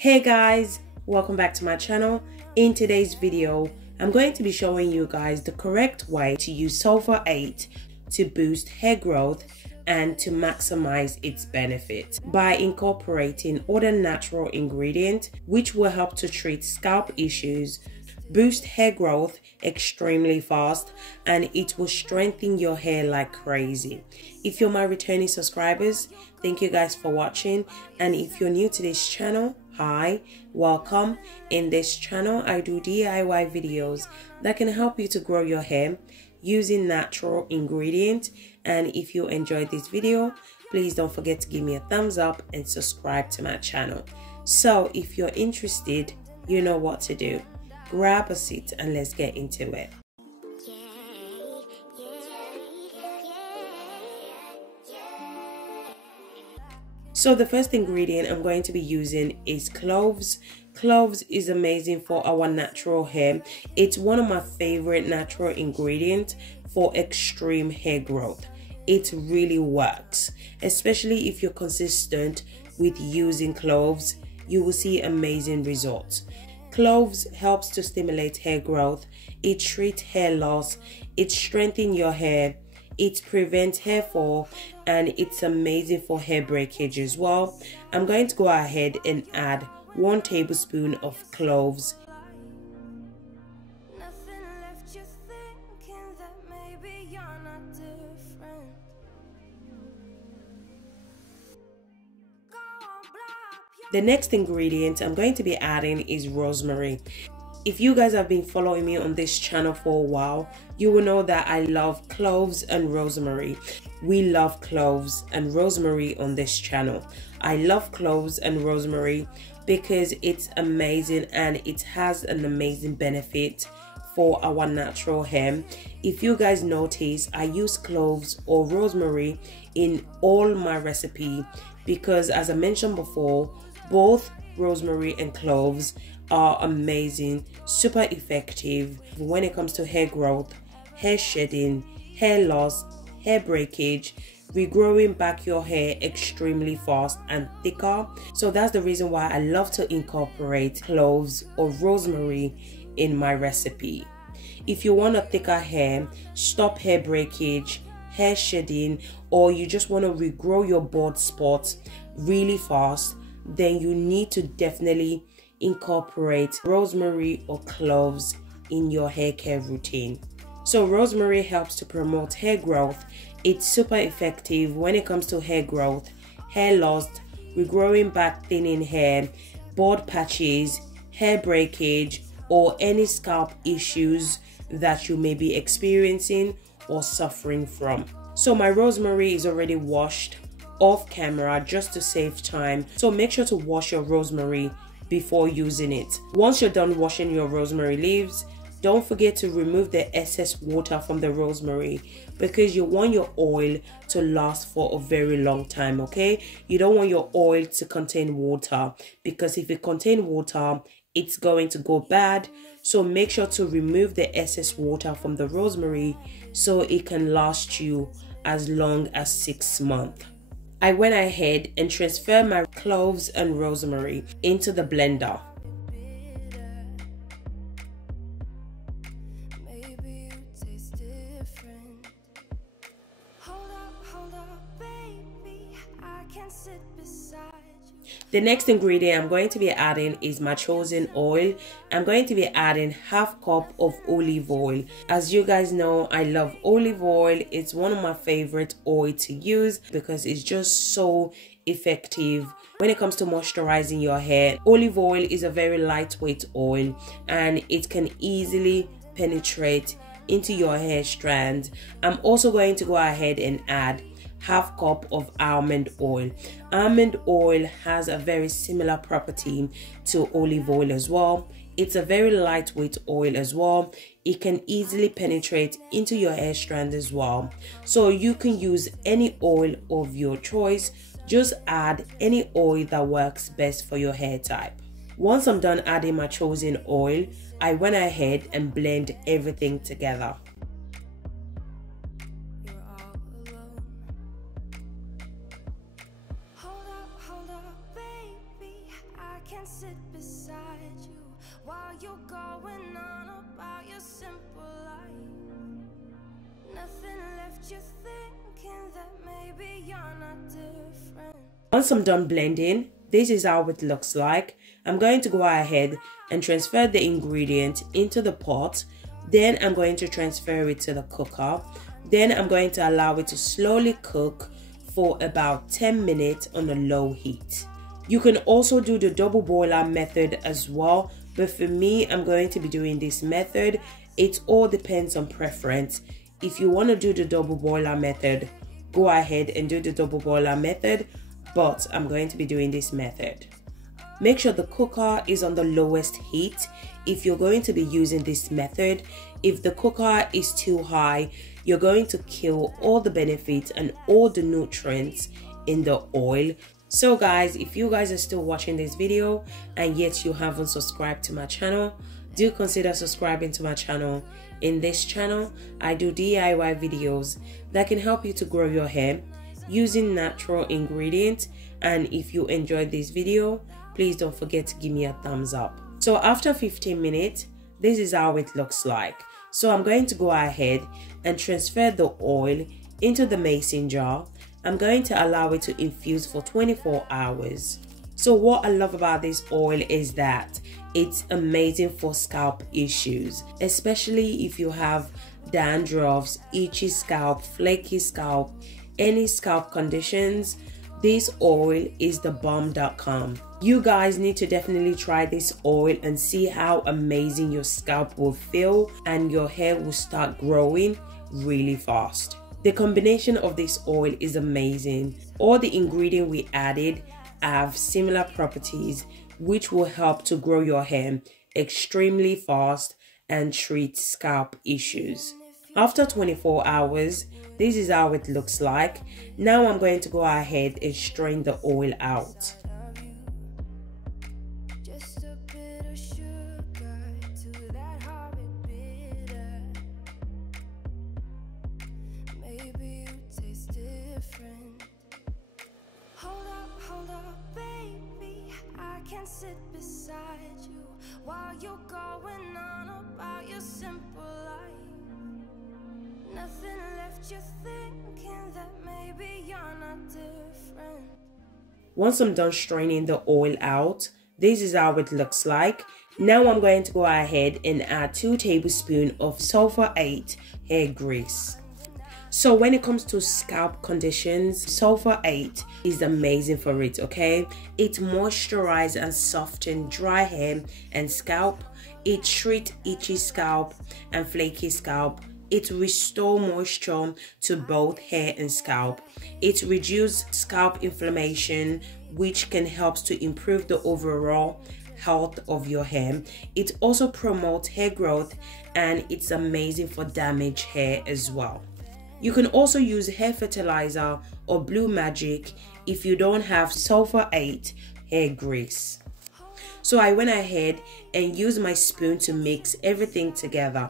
Hey guys, welcome back to my channel. In today's video, I'm going to be showing you guys the correct way to use Sulfur 8 to boost hair growth and to maximize its benefit by incorporating other natural ingredients which will help to treat scalp issues, boost hair growth extremely fast, and it will strengthen your hair like crazy. If you're my returning subscribers, thank you guys for watching, and if you're new to this channel, hi, welcome. In this channel I do DIY videos that can help you to grow your hair using natural ingredients. And if you enjoyed this video, please don't forget to give me a thumbs up and subscribe to my channel. So if you're interested, you know what to do. Grab a seat and let's get into it. So the first ingredient I'm going to be using is cloves. Cloves is amazing for our natural hair. It's one of my favorite natural ingredients for extreme hair growth. It really works, especially if you're consistent with using cloves. You will see amazing results. Cloves helps to stimulate hair growth, it treats hair loss, it strengthens your hair, it prevents hair fall, and it's amazing for hair breakage as well. I'm going to go ahead and add 1 tablespoon of cloves. The next ingredient I'm going to be adding is rosemary. If you guys have been following me on this channel for a while, you will know that I love cloves and rosemary. We love cloves and rosemary on this channel. I love cloves and rosemary because it's amazing and it has an amazing benefit for our natural hair. If you guys notice, I use cloves or rosemary in all my recipe because, as I mentioned before, both rosemary and cloves are amazing, super effective when it comes to hair growth, hair shedding, hair loss, hair breakage, regrowing back your hair extremely fast and thicker. So that's the reason why I love to incorporate cloves or rosemary in my recipe. If you want a thicker hair, stop hair breakage, hair shedding, or you just want to regrow your bald spots really fast, then you need to definitely incorporate rosemary or cloves in your hair care routine. So rosemary helps to promote hair growth. It's super effective when it comes to hair growth, hair loss, regrowing back, thinning hair, bald patches, hair breakage, or any scalp issues that you may be experiencing or suffering from. So my rosemary is already washed off camera just to save time, so make sure to wash your rosemary before using it. Once you're done washing your rosemary leaves, don't forget to remove the excess water from the rosemary because you want your oil to last for a very long time. Okay, you don't want your oil to contain water because if it contains water, it's going to go bad. So make sure to remove the excess water from the rosemary so it can last you as long as 6 months. I went ahead and transferred my cloves and rosemary into the blender. The next ingredient I'm going to be adding is my chosen oil. I'm going to be adding ½ cup of olive oil. As you guys know, I love olive oil. It's one of my favorite oil to use because it's just so effective when it comes to moisturizing your hair. Olive oil is a very lightweight oil and it can easily penetrate into your hair strands. I'm also going to go ahead and add ½ cup of almond oil. Almond oil has a very similar property to olive oil as well. It's a very lightweight oil as well. It can easily penetrate into your hair strand as well. So you can use any oil of your choice. Just add any oil that works best for your hair type. Once I'm done adding my chosen oil, I went ahead and blend everything together. sit beside you while you're going on about your simple life. Nothing left you thinking that maybe you're not different. Once I'm done blending, this is how it looks like. I'm going to go ahead and transfer the ingredient into the pot. Then I'm going to transfer it to the cooker. Then I'm going to allow it to slowly cook for about 10 minutes on a low heat. You can also do the double boiler method as well, but for me, I'm going to be doing this method. It all depends on preference. If you want to do the double boiler method, go ahead and do the double boiler method, but I'm going to be doing this method. Make sure the cooker is on the lowest heat if you're going to be using this method. If the cooker is too high, you're going to kill all the benefits and all the nutrients in the oil. So guys, if you guys are still watching this video and yet you haven't subscribed to my channel, do consider subscribing to my channel. In this channel, I do DIY videos that can help you to grow your hair using natural ingredients. And if you enjoyed this video, please don't forget to give me a thumbs up. So after 15 minutes, this is how it looks like. So I'm going to go ahead and transfer the oil into the mason jar. I'm going to allow it to infuse for 24 hours. So what I love about this oil is that it's amazing for scalp issues, especially if you have dandruffs, itchy scalp, flaky scalp, any scalp conditions. This oil is the bomb.com. You guys need to definitely try this oil and see how amazing your scalp will feel, and your hair will start growing really fast. The combination of this oil is amazing. All the ingredients we added have similar properties which will help to grow your hair extremely fast and treat scalp issues. After 24 hours, this is how it looks like. Now I'm going to go ahead and strain the oil out. Sit beside you while you're going on about your simple life. Nothing left you thinking that maybe you're not different. Once I'm done straining the oil out, this is how it looks like. Now I'm going to go ahead and add 2 tablespoons of Sulfur 8 hair grease. So when it comes to scalp conditions, Sulfur 8 is amazing for it, okay? It moisturizes and softens dry hair and scalp. It treats itchy scalp and flaky scalp. It restores moisture to both hair and scalp. It reduces scalp inflammation, which can help to improve the overall health of your hair. It also promotes hair growth, and it's amazing for damaged hair as well. You can also use hair fertilizer or Blue Magic if you don't have Sulfur 8 hair grease. So I went ahead and used my spoon to mix everything together.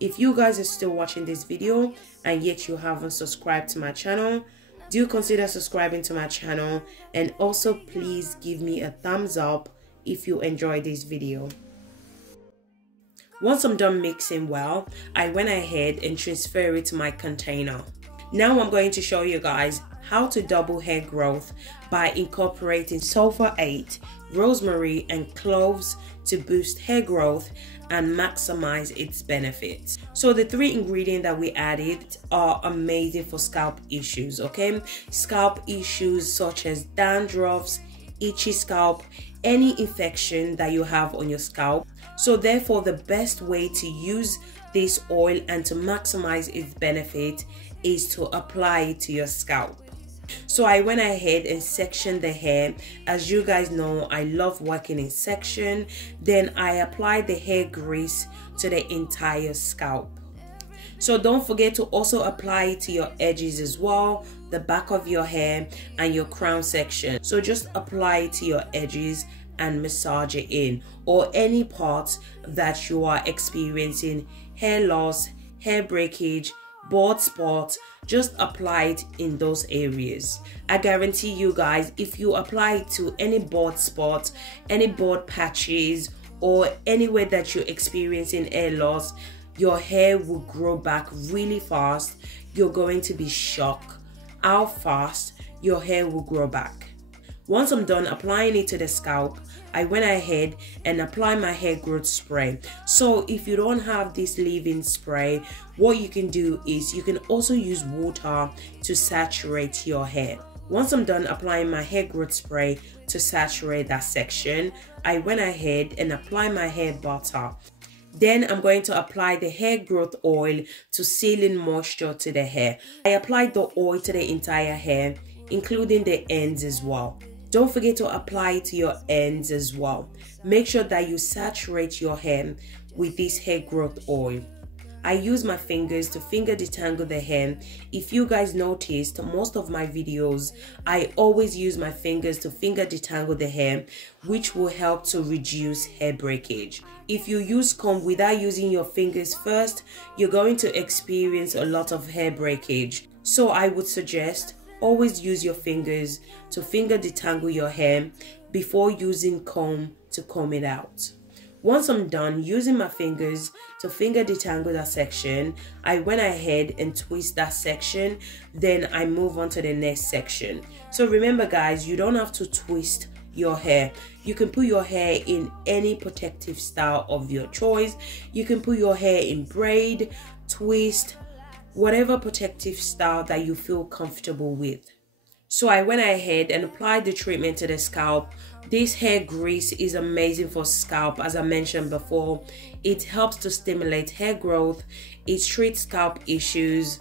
If you guys are still watching this video and yet you haven't subscribed to my channel, do consider subscribing to my channel, and also please give me a thumbs up if you enjoyed this video. Once I'm done mixing well, I went ahead and transferred it to my container. Now I'm going to show you guys how to double hair growth by incorporating Sulfur 8, rosemary and cloves to boost hair growth and maximize its benefits. So the 3 ingredients that we added are amazing for scalp issues, okay? Scalp issues such as dandruffs, itchy scalp, any infection that you have on your scalp. So therefore, the best way to use this oil and to maximize its benefit is to apply it to your scalp. So I went ahead and sectioned the hair. As you guys know, I love working in section. Then I applied the hair grease to the entire scalp. So don't forget to also apply it to your edges as well, the back of your hair and your crown section. So just apply it to your edges and massage it in, or any parts that you are experiencing hair loss, hair breakage, bald spots, just apply it in those areas. I guarantee you guys, if you apply it to any bald spots, any bald patches, or anywhere that you're experiencing hair loss, your hair will grow back really fast. You're going to be shocked how fast your hair will grow back. Once I'm done applying it to the scalp, I went ahead and applied my hair growth spray. So if you don't have this leave-in spray, what you can do is you can also use water to saturate your hair. Once I'm done applying my hair growth spray to saturate that section, I went ahead and applied my hair butter. Then I'm going to apply the hair growth oil to seal in moisture to the hair. I applied the oil to the entire hair, including the ends as well. Don't forget to apply it to your ends as well. Make sure that you saturate your hair with this hair growth oil. I use my fingers to finger detangle the hair. If you guys noticed, most of my videos, I always use my fingers to finger detangle the hair, which will help to reduce hair breakage. If you use comb without using your fingers first, you're going to experience a lot of hair breakage. So I would suggest always use your fingers to finger detangle your hair before using comb to comb it out. Once I'm done using my fingers to finger detangle that section, I went ahead and twist that section. Then I move on to the next section. So remember guys, you don't have to twist your hair. You can put your hair in any protective style of your choice. You can put your hair in braid, twist, whatever protective style that you feel comfortable with. So I went ahead and applied the treatment to the scalp. This hair grease is amazing for scalp. As I mentioned before, it helps to stimulate hair growth. It treats scalp issues.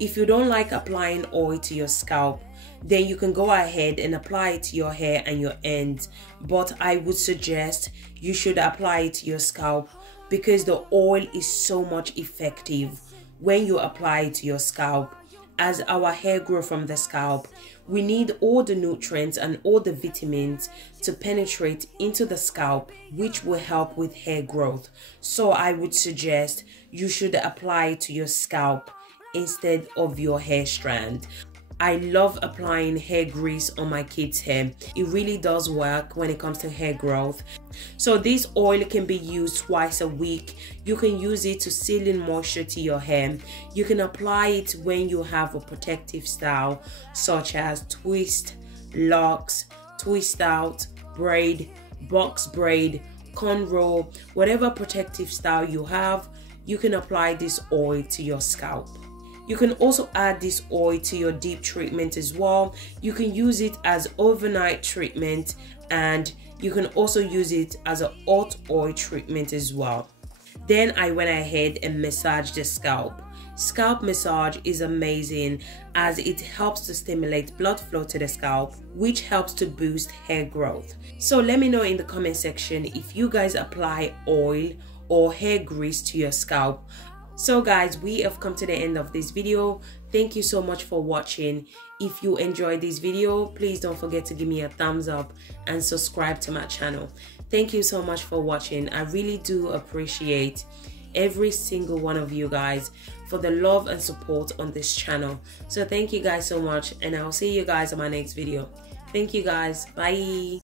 If you don't like applying oil to your scalp, then you can go ahead and apply it to your hair and your ends. But I would suggest you should apply it to your scalp because the oil is so much effective when you apply it to your scalp. As our hair grows from the scalp, we need all the nutrients and all the vitamins to penetrate into the scalp, which will help with hair growth. So I would suggest you should apply it to your scalp instead of your hair strand. I love applying hair grease on my kids' hair. It really does work when it comes to hair growth. So this oil can be used twice a week. You can use it to seal in moisture to your hair. You can apply it when you have a protective style such as twist, locks, twist out, braid, box braid, cornrow, whatever protective style you have, you can apply this oil to your scalp. You can also add this oil to your deep treatment as well. You can use it as overnight treatment and you can also use it as a hot oil treatment as well. Then I went ahead and massaged the scalp. Scalp massage is amazing as it helps to stimulate blood flow to the scalp, which helps to boost hair growth. So let me know in the comment section if you guys apply oil or hair grease to your scalp. So guys, we have come to the end of this video. Thank you so much for watching. If you enjoyed this video, please don't forget to give me a thumbs up and subscribe to my channel. Thank you so much for watching. I really do appreciate every single one of you guys for the love and support on this channel. So thank you guys so much and I'll see you guys in my next video. Thank you guys. Bye.